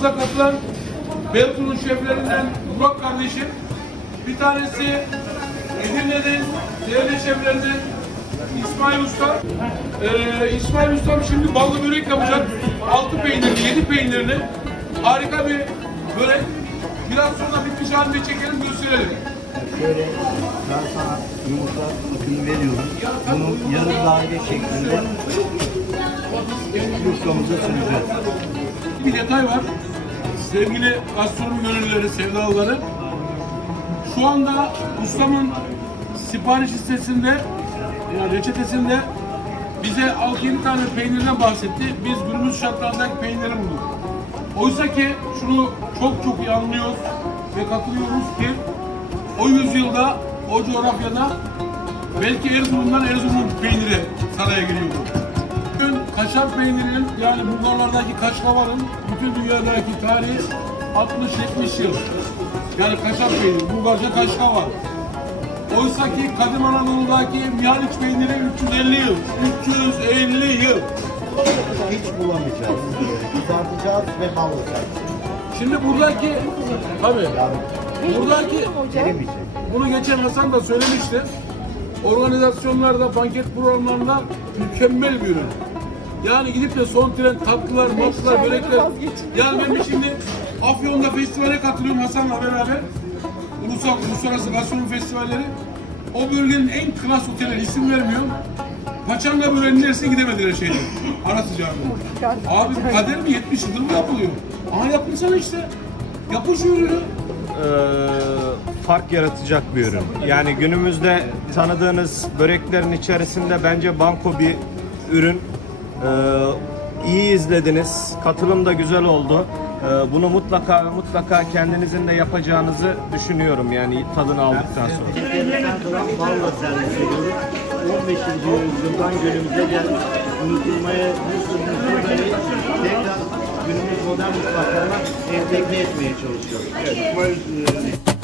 Mutfağımıza katılan Beltur'un şeflerinden Burak kardeşim. Bir tanesi Edirne'nin değerli şeflerinden İsmail Usta. Ee, İsmail Ustam şimdi ballı börek yapacak. Altı peynirli, yedi peynirli. Harika bir börek. Biraz sonra bitmiş halinde çekelim gösterelim. Şöyle ben sana yumurta ipini veriyorum. Bunu yarım daire şeklinde yufkamıza süreceğiz. Bir detay var. Sevgili gastronomi gönüllüleri, sevdalıları. Şu anda ustamın sipariş listesinde, yani reçetesinde bize 6-7 tane peynirden bahsetti. Biz günümüz şartlarındaki peyniri bulduk. Oysa ki şunu çok çok iyi anlıyoruz ve katılıyoruz ki o yüzyılda, o coğrafyada belki Erzurum'dan Erzurum peyniri saraya giriyordu. Bugün kaşar peynirinin yani Bulgarlardaki kaşkavarın bütün dünyadaki tarihi 60-70 yıl. Yani kaşar peyniri, Bulgarca kaşkavar. Oysa ki Kadim Anadolu'daki Mihaliç peyniri 350 yıl. 350 yıl. Hiç bulamayacağız. Kızartacağız ve ballayacağız. Şimdi buradaki, tabii, buradaki Gelemeyecek. Bunu geçen Hasan da söylemişti. Organizasyonlarda, banket programlarında mükemmel bir ürün. Yani gidip de son tren tatlılar, matlılar, börekler. Yani ben şimdi Afyon'da festivale katılıyorum Hasan'la beraber. Ulusal, uluslararası gastronomi festivalleri. O bölgenin en klas otelleri isim vermiyorum. Paçanga böreğinin neresine gidemediler şeyde. Ara sıcağında. Abi kader mi 70 yıldır mı yapılıyor? Aha yapmışsana işte. Yapın şu ürünü. e, fark yaratacak bir ürün. Yani günümüzde tanıdığınız böreklerin içerisinde bence banko bir ürün. E, iyi izlediniz. Katılım da güzel oldu. E, bunu mutlaka ve mutlaka kendinizin de yapacağınızı düşünüyorum yani tadını aldıktan sonra. Türkiye'den kalan balla servis ediyoruz. 15. yüzyıldan günümüze gelmiş unutulmaya böreği tekrar günümüz modern mutfaklarına entegre etmeye çalışıyoruz.